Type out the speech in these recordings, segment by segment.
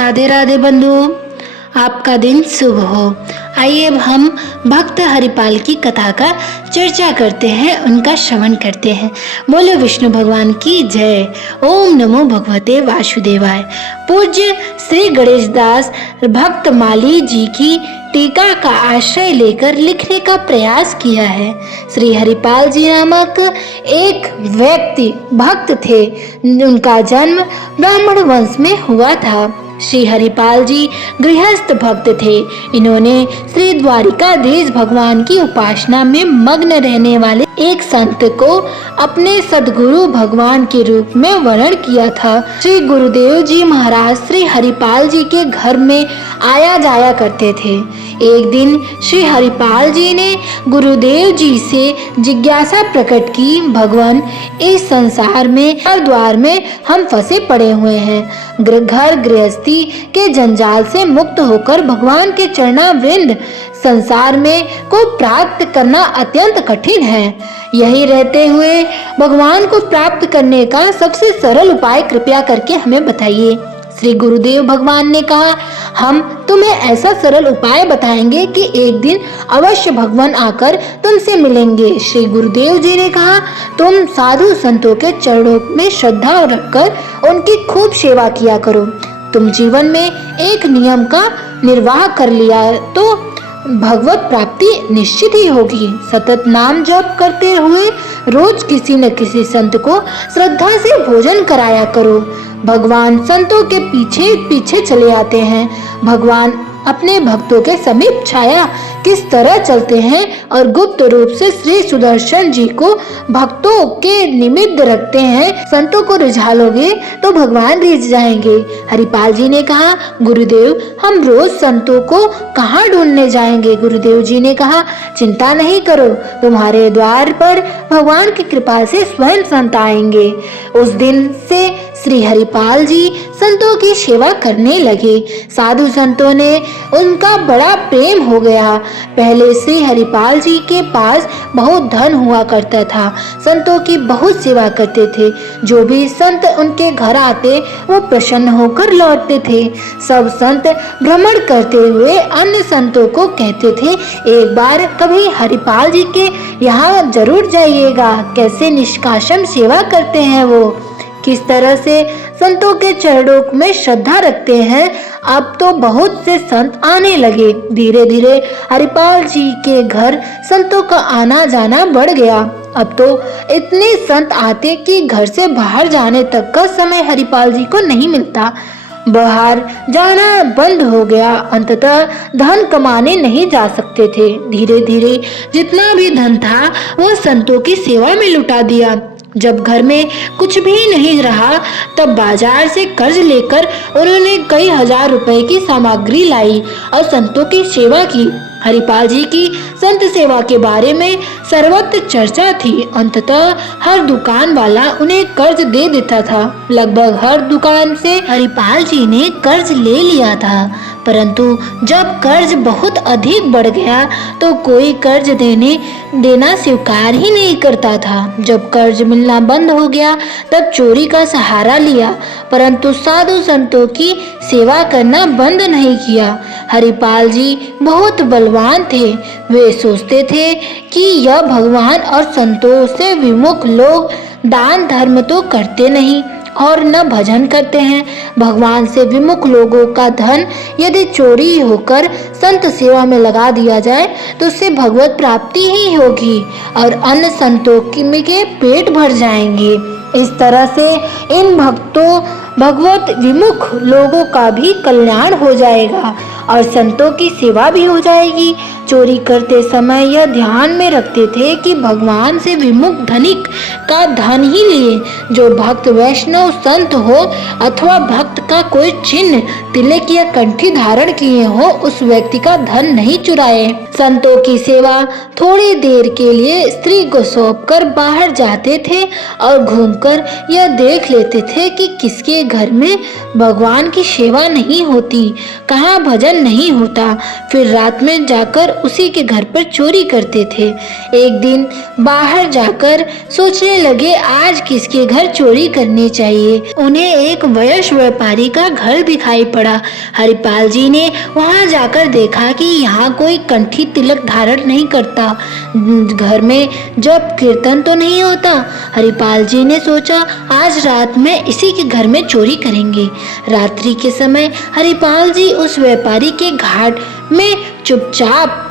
राधे राधे बंधु, आपका दिन शुभ हो। आइए अब हम भक्त हरिपाल की कथा का चर्चा करते हैं, उनका श्रवण करते हैं। बोलो विष्णु भगवान की जय। ओम नमो भगवते वासुदेवाय। पूज्य श्री गणेश दास भक्त माली जी की टीका का आश्रय लेकर लिखने का प्रयास किया है। श्री हरिपाल जी नामक एक व्यक्ति भक्त थे। उनका जन्म ब्राह्मण वंश में हुआ था। श्री हरिपाल जी गृहस्थ भक्त थे। इन्होंने श्री द्वारिकाधीश भगवान की उपासना में मग्न रहने वाले एक संत को अपने सद्गुरु भगवान के रूप में वर्णन किया था। श्री गुरुदेव जी महाराज श्री हरिपाल जी के घर में आया जाया करते थे। एक दिन श्री हरिपाल जी ने गुरुदेव जी से जिज्ञासा प्रकट की, भगवान इस संसार में हर द्वार में हम फंसे पड़े हुए हैं। घर गृहस्थी के जंजाल से मुक्त होकर भगवान के चरणारविंद संसार में को प्राप्त करना अत्यंत कठिन है। यही रहते हुए भगवान को प्राप्त करने का सबसे सरल उपाय कृपया करके हमें बताइए। श्री गुरुदेव भगवान ने कहा, हम तुम्हें ऐसा सरल उपाय बताएंगे कि एक दिन अवश्य भगवान आकर तुमसे मिलेंगे। श्री गुरुदेव जी ने कहा, तुम साधु संतों के चरणों में श्रद्धा रखकर उनकी खूब सेवा किया करो। तुम जीवन में एक नियम का निर्वाह कर लिया तो भगवत प्राप्ति निश्चित ही होगी। सतत नाम जप करते हुए रोज किसी न किसी संत को श्रद्धा से भोजन कराया करो। भगवान संतों के पीछे पीछे चले आते हैं। भगवान अपने भक्तों के समीप छाया किस तरह चलते हैं और गुप्त रूप से श्री सुदर्शन जी को भक्तों के निमित्त रखते हैं। संतों को रिझा लोगे तो भगवान रिझ जाएंगे। हरिपाल जी ने कहा, गुरुदेव हम रोज संतों को कहाँ ढूंढने जाएंगे। गुरुदेव जी ने कहा, चिंता नहीं करो, तुम्हारे द्वार पर भगवान की कृपा से स्वयं संत आएंगे। उस दिन से श्री हरिपाल जी संतों की सेवा करने लगे। साधु संतों ने उनका बड़ा प्रेम हो गया। पहले श्री हरिपाल जी के पास बहुत धन हुआ करता था। संतों की बहुत सेवा करते थे। जो भी संत उनके घर आते वो प्रसन्न होकर लौटते थे। सब संत भ्रमण करते हुए अन्य संतों को कहते थे, एक बार कभी हरिपाल जी के यहाँ जरूर जाइएगा। कैसे निष्काम सेवा करते हैं वो, किस तरह से संतों के चरणों में श्रद्धा रखते हैं। अब तो बहुत से संत आने लगे। धीरे धीरे हरिपाल जी के घर संतों का आना जाना बढ़ गया। अब तो इतने संत आते कि घर से बाहर जाने तक का समय हरिपाल जी को नहीं मिलता। बाहर जाना बंद हो गया। अंततः धन कमाने नहीं जा सकते थे। धीरे धीरे जितना भी धन था वो संतों की सेवा में लुटा दिया। जब घर में कुछ भी नहीं रहा तब बाजार से कर्ज लेकर उन्होंने कई हजार रुपए की सामग्री लाई और संतों की सेवा की। हरिपाल जी की संत सेवा के बारे में सर्वत्र चर्चा थी। अंततः हर दुकान वाला उन्हें कर्ज दे देता था। लगभग हर दुकान से हरिपाल जी ने कर्ज ले लिया था, परंतु जब कर्ज बहुत अधिक बढ़ गया तो कोई कर्ज देना स्वीकार ही नहीं करता था। जब कर्ज मिलना बंद हो गया तब चोरी का सहारा लिया, परंतु साधु संतों की सेवा करना बंद नहीं किया। हरिपाल जी बहुत बलवान थे। वे सोचते थे कि यह भगवान और संतों से विमुख लोग दान धर्म तो करते नहीं और न भजन करते हैं। भगवान से विमुख लोगों का धन यदि चोरी होकर संत सेवा में लगा दिया जाए तो उससे भगवत प्राप्ति ही होगी और अन्य संतों के पेट भर जाएंगे। इस तरह से इन भगवत विमुख लोगों का भी कल्याण हो जाएगा और संतों की सेवा भी हो जाएगी। चोरी करते समय यह ध्यान में रखते थे कि भगवान से विमुख धनिक का धन ही लिए। जो भक्त वैष्णव संत हो अथवा भक्त का कोई चिन्ह, तिलक या कंठी धारण किए हो, उस व्यक्ति का धन नहीं चुराए। संतों की सेवा थोड़ी देर के लिए स्त्री को सौंपकर बाहर जाते थे और घूमकर यह देख लेते थे कि किसके घर में भगवान की सेवा नहीं होती, कहाँ भजन नहीं होता। फिर रात में जाकर उसी के घर पर चोरी करते थे। एक दिन बाहर जाकर सोचने लगे आज किसके घर चोरी करनी चाहिए। उन्हें एक वयस्क व्यापारी का घर दिखाई पड़ा। हरिपाल जी ने वहां जाकर देखा कि यहाँ कोई कंठी तिलक धारण नहीं करता, घर में जप कीर्तन तो नहीं होता। हरिपाल जी ने सोचा आज रात में इसी के घर में चोरी करेंगे। रात्रि के समय हरिपाल जी उस व्यापारी के घाट में चुपचाप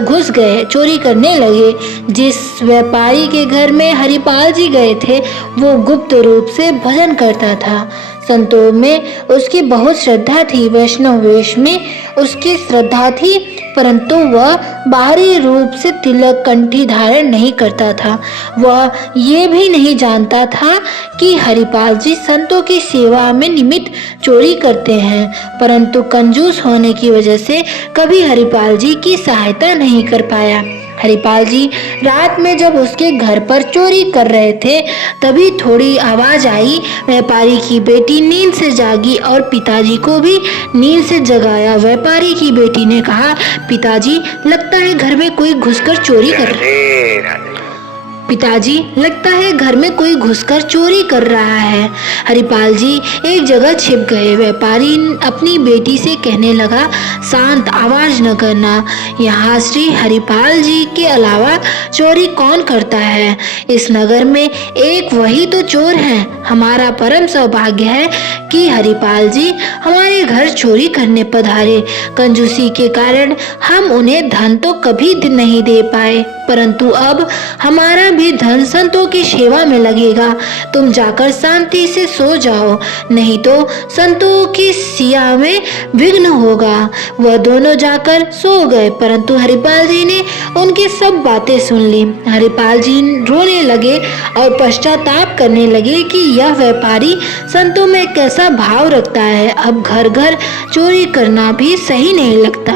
घुस गए, चोरी करने लगे। जिस व्यापारी के घर में हरिपाल जी गए थे वो गुप्त रूप से भजन करता था। संतों में उसकी बहुत श्रद्धा थी, वैष्णव वेश में उसकी श्रद्धा थी, परंतु वह बाहरी रूप से तिलक कंठी धारण नहीं करता था। वह ये भी नहीं जानता था कि हरिपाल जी संतों की सेवा में निमित्त चोरी करते हैं, परंतु कंजूस होने की वजह से कभी हरिपाल जी की सहायता नहीं कर पाया। हरिपाल जी रात में जब उसके घर पर चोरी कर रहे थे तभी थोड़ी आवाज आई। व्यापारी की बेटी नींद से जागी और पिताजी को भी नींद से जगाया। व्यापारी की बेटी ने कहा, पिताजी लगता है घर में कोई घुसकर चोरी कर रहा है। पिताजी लगता है घर में कोई घुसकर चोरी कर रहा है। हरिपाल जी एक जगह छिप गए। व्यापारी अपनी बेटी से कहने लगा, शांत, आवाज न करना। यहाँ श्री हरिपाल जी के अलावा चोरी कौन करता है? इस नगर में एक वही तो चोर हैं। हमारा परम सौभाग्य है कि हरिपाल जी हमारे घर चोरी करने पधारे। कंजूसी के कारण हम उन्हें धन तो कभी नहीं दे पाए, परंतु अब हमारा भी धन संतों की सेवा में लगेगा। तुम जाकर शांति से सो जाओ, नहीं तो संतों की सिया में विघ्न होगा। वह दोनों जाकर सो गए, परंतु हरिपाल जी ने उनकी सब बातें सुन ली। हरिपाल जी रोने लगे और पश्चाताप करने लगे कि यह व्यापारी संतों में कैसा भाव रखता है। अब घर घर चोरी करना भी सही नहीं लगता।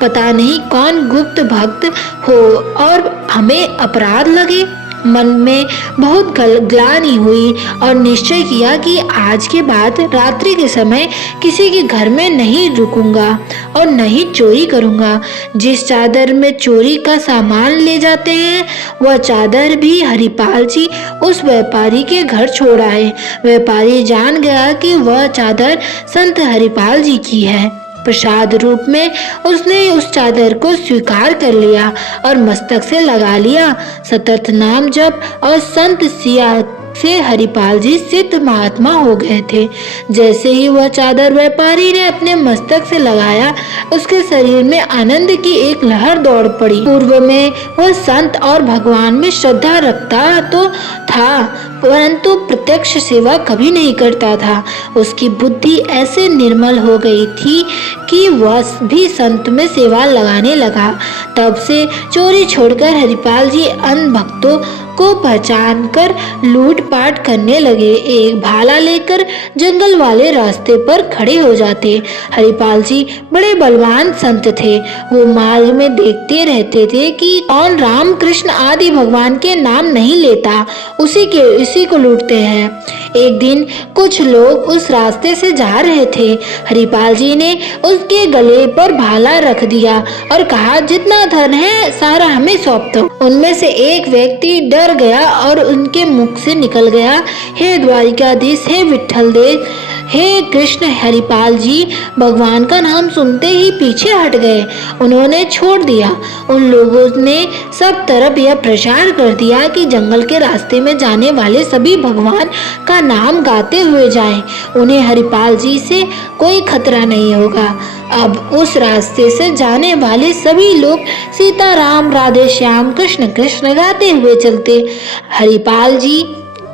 पता नहीं कौन गुप्त भक्त हो और हमें अपराध लगे। मन में बहुत ग्लानि हुई और निश्चय किया कि आज के बाद रात्रि के समय किसी के घर में नहीं रुकूंगा और नहीं चोरी करूंगा। जिस चादर में चोरी का सामान ले जाते हैं वह चादर भी हरिपाल जी उस व्यापारी के घर छोड़ आए। व्यापारी जान गया कि वह चादर संत हरिपाल जी की है। प्रसाद रूप में उसने उस चादर को स्वीकार कर लिया और मस्तक से लगा लिया। सतत नाम जप और संत सिया से हरिपाल जी सिद्ध महात्मा हो गए थे। जैसे ही वह चादर व्यापारी ने अपने मस्तक से लगाया उसके शरीर में आनंद की एक लहर दौड़ पड़ी। पूर्व में वह संत और भगवान में श्रद्धा रखता तो था, परंतु प्रत्यक्ष सेवा कभी नहीं करता था। उसकी बुद्धि ऐसे निर्मल हो गई थी कि वह भी संत में सेवा लगाने लगा। तब से चोरी छोड़कर हरिपाल जी अन्य भक्तों को पहचान कर लूटपाट करने लगे। एक भाला लेकर जंगल वाले रास्ते पर खड़े हो जाते। हरिपाल जी बड़े बलवान संत थे। वो मार्ग में देखते रहते थे कि कौन राम कृष्ण आदि भगवान के नाम नहीं लेता, उसी को लूटते हैं। एक दिन कुछ लोग उस रास्ते से जा रहे थे। हरिपाल जी ने उसके गले पर भाला रख दिया और कहा, जितना धन है सारा हमें सौंप दो। उनमें से एक व्यक्ति डर गया और उनके मुख से निकल गया, हे द्वारिकाधीश, हे विठल देव, हे कृष्ण। हरिपाल जी भगवान का नाम सुनते ही पीछे हट गए। उन्होंने छोड़ दिया। उन लोगों ने सब तरफ यह प्रचार कर दिया कि जंगल के रास्ते में जाने वाले सभी भगवान का नाम गाते हुए जाएं। उन्हें हरिपाल जी से कोई खतरा नहीं होगा। अब उस रास्ते से जाने वाले सभी लोग सीताराम, राधे श्याम, कृष्ण कृष्ण गाते हुए चलते। हरिपाल जी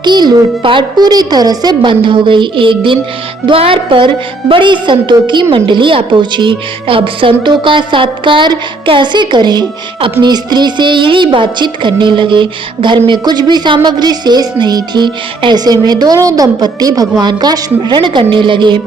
की लूटपाट पूरी तरह से बंद हो गई। एक दिन द्वार पर बड़ी संतों की मंडली आ पहुंची। अब संतों का सत्कार कैसे करें, अपनी स्त्री से यही बातचीत करने लगे। घर में कुछ भी सामग्री शेष नहीं थी। ऐसे में दोनों दंपत्ति भगवान का स्मरण करने लगे।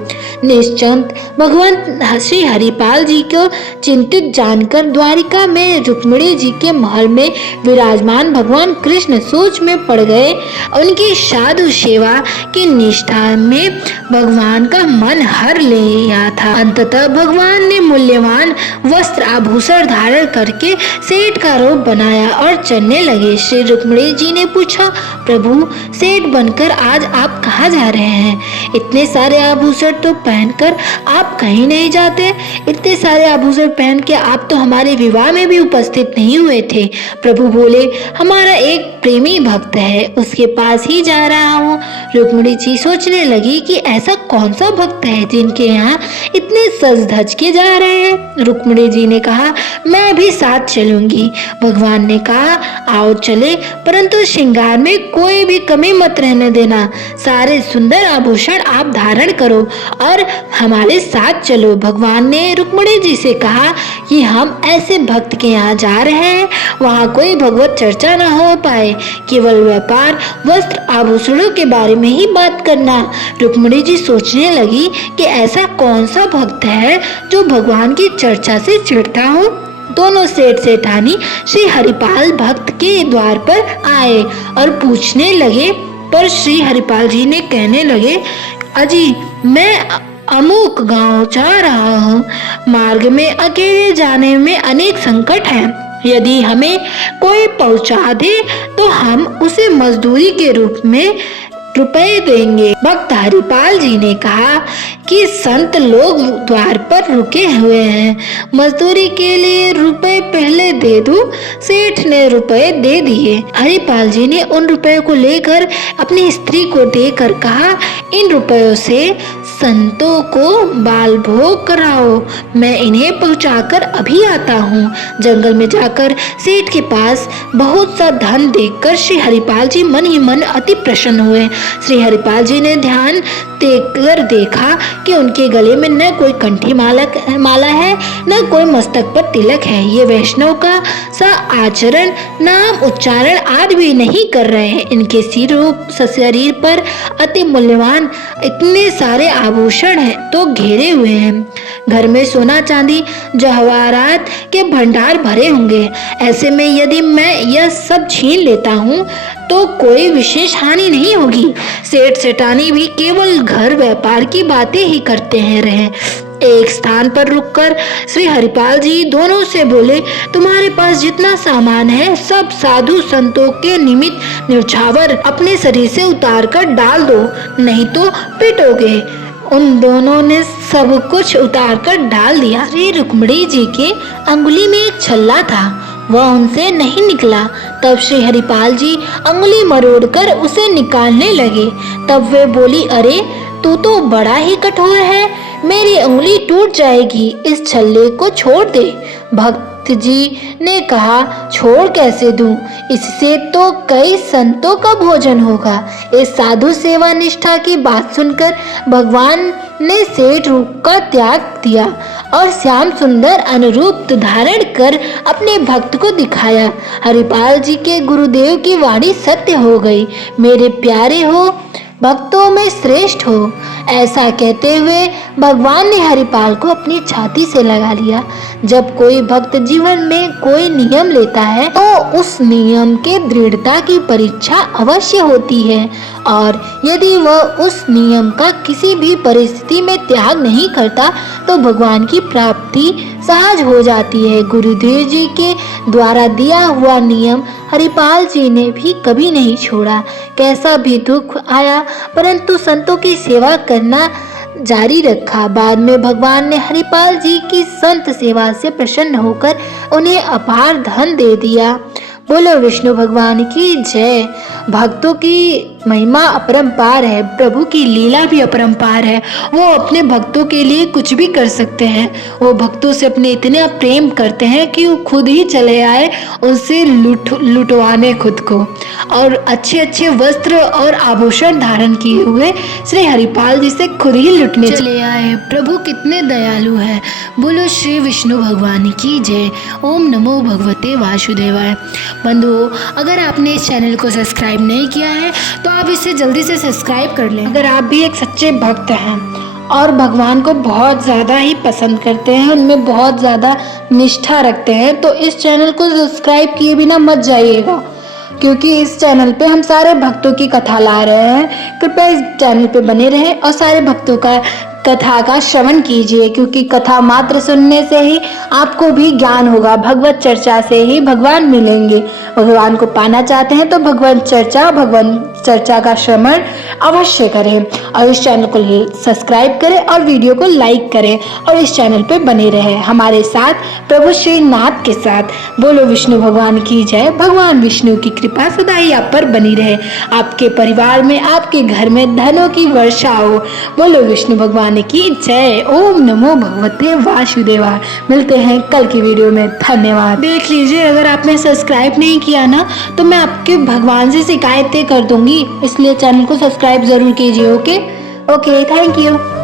निश्चिंत भगवान श्री हरिपाल जी को चिंतित जानकर द्वारिका में रुक्मिणी जी के महल में विराजमान भगवान कृष्ण सोच में पड़ गए। उनकी उनकी साधु सेवा की निष्ठा में भगवान का मन हर लिया था। अंततः भगवान ने मूल्यवान वस्त्र आभूषण धारण करके सेठ का रूप बनाया और चलने लगे। श्री रुक्मिणी जी ने पूछा, प्रभु, सेठ बनकर आज आप कहाँ जा रहे हैं? इतने सारे आभूषण तो पहनकर आप कहीं नहीं जाते। इतने सारे आभूषण पहन के आप तो हमारे विवाह में भी उपस्थित नहीं हुए थे। प्रभु बोले, हमारा एक प्रेमी भक्त है, उसके पास ही जा रहा हूँ। रुक्मिणी जी सोचने लगी कि ऐसा कौन सा भक्त है जिनके यहाँ इतने सज धज के जा रहे हैं। रुक्मिणी जी ने कहा, मैं भी साथ चलूंगी। भगवान ने कहा, आओ चले, परंतु श्रृंगार में कोई भी कमी मत रहने देना। सारे सुंदर आभूषण आप धारण करो और हमारे साथ चलो। भगवान ने रुक्मिणी जी से कहा कि हम ऐसे भक्त के यहाँ जा रहे हैं, वहाँ कोई भगवत चर्चा न हो पाए, केवल व्यापार, वस्त्र, आभूषणों के बारे में ही बात करना। रुक्मिणी जी सोचने लगी कि ऐसा कौन सा भक्त है जो भगवान की चर्चा से चिढ़ता हो। दोनों सेठ सेठानी श्री हरिपाल भक्त के द्वार पर आए और पूछने लगे, पर श्री हरिपाल जी ने कहने लगे, अजी, मैं अमुक गांव जा रहा हूँ। मार्ग में अकेले जाने में अनेक संकट हैं। यदि हमें कोई पहुंचा दे तो हम उसे मजदूरी के रूप में रुपए देंगे। भक्त हरिपाल जी ने कहा कि संत लोग द्वार पर रुके हुए हैं, मजदूरी के लिए रुपए पहले दे दो। सेठ ने रुपए दे दिए। हरिपाल जी ने उन रुपयों को लेकर अपनी स्त्री को देकर कहा, इन रुपयों से संतों को बाल भोग कराओ, मैं इन्हें पहुंचाकर अभी आता हूँ। जंगल में जाकर सेठ के पास बहुत सा धन देखकर श्री हरिपाल जी मन ही मन अति प्रसन्न हुए। श्री हरिपाल जी ने ध्यान देकर देखा कि उनके गले में न कोई कंठी माला है, न कोई मस्तक पर तिलक है। ये वैष्णव का सा आचरण, नाम उच्चारण आदि भी नहीं कर रहे हैं। इनके शरीर पर अति मूल्यवान इतने सारे आभूषण हैं तो घेरे हुए हैं। घर में सोना चांदी जवाहरात के भंडार भरे होंगे। ऐसे में यदि मैं यह सब छीन लेता हूँ तो कोई विशेष हानि नहीं होगी। सेठ सेठानी भी केवल घर व्यापार की बातें ही करते हैं रहे। एक स्थान पर रुककर श्री हरिपाल जी दोनों से बोले, तुम्हारे पास जितना सामान है सब साधु संतों के निमित्त न्यौछावर अपने शरीर से उतार कर डाल दो, नहीं तो पिटोगे। उन दोनों ने सब कुछ उतार कर डाल दिया। श्री रुक्मिणी जी के अंगुली में एक छल्ला था, वह उनसे नहीं निकला। तब श्री हरिपाल जी अंगुली मरोड़कर उसे निकालने लगे। तब वे बोली, अरे तू तो बड़ा ही कठोर है, मेरी उंगली टूट जाएगी, इस छल्ले को छोड़ दे। भक्त जी ने कहा, छोड़ कैसे दूं, इससे तो कई संतों का भोजन होगा। इस साधु सेवा निष्ठा की बात सुनकर भगवान ने सेठ रूप का त्याग दिया और श्याम सुंदर अनुरूप धारण कर अपने भक्त को दिखाया। हरिपाल जी के गुरुदेव की वाणी सत्य हो गई, मेरे प्यारे हो, भक्तों में श्रेष्ठ हो। ऐसा कहते हुए भगवान ने हरिपाल को अपनी छाती से लगा लिया। जब कोई भक्त जीवन में कोई नियम लेता है तो उस नियम के दृढ़ता की परीक्षा अवश्य होती है, और यदि वह उस नियम का किसी भी परिस्थिति में त्याग नहीं करता तो भगवान की प्राप्ति सहज हो जाती है। गुरुदेव जी के द्वारा दिया हुआ नियम हरिपाल जी ने भी कभी नहीं छोड़ा। कैसा भी दुख आया परंतु संतों की सेवा करना जारी रखा। बाद में भगवान ने हरिपाल जी की संत सेवा से प्रसन्न होकर उन्हें अपार धन दे दिया। बोलो विष्णु भगवान की जय। भक्तों की महिमा अपरंपार है, प्रभु की लीला भी अपरंपार है। वो अपने भक्तों के लिए कुछ भी कर सकते हैं। वो भक्तों से अपने इतना प्रेम करते हैं कि वो खुद ही चले आए उनसे लुटवाने खुद को, और अच्छे अच्छे वस्त्र और आभूषण धारण किए हुए श्री हरिपाल जी से खुद ही लुटने चले आए। प्रभु कितने दयालु है। बोलो श्री विष्णु भगवान की जय। ओम नमो भगवते वासुदेवाय। बंधुओं, अगर आपने इस चैनल को सब्सक्राइब नहीं किया है तो आप इसे जल्दी से सब्सक्राइब कर लें। अगर आप भी एक सच्चे भक्त हैं और भगवान को बहुत ज़्यादा ही पसंद करते हैं, उनमें बहुत ज़्यादा निष्ठा रखते हैं, तो इस चैनल को सब्सक्राइब किए बिना मत जाइएगा, क्योंकि इस चैनल पे हम सारे भक्तों की कथा ला रहे हैं। कृपया इस चैनल पे बने रहें और सारे भक्तों का कथा का श्रवण कीजिए, क्योंकि कथा मात्र सुनने से ही आपको भी ज्ञान होगा। भगवत चर्चा से ही भगवान मिलेंगे। भगवान को पाना चाहते हैं तो भगवान चर्चा का श्रवण अवश्य करें और इस चैनल को सब्सक्राइब करें और वीडियो को लाइक करें और इस चैनल पे बने रहें हमारे साथ, प्रभु श्रीनाथ के साथ। बोलो विष्णु भगवान की जय। भगवान विष्णु की कृपा सदा ही आप पर बनी रहे, आपके परिवार में, आपके घर में धनों की वर्षा हो। बोलो विष्णु भगवान की जय। ओम नमो भगवते वासुदेवाय। मिलते हैं कल की वीडियो में। धन्यवाद। देख लीजिए, अगर आपने सब्सक्राइब नहीं किया ना तो मैं आपके भगवान से शिकायतें कर दूंगी, इसलिए चैनल को सब्सक्राइब जरूर कीजिए। Okay, thank you.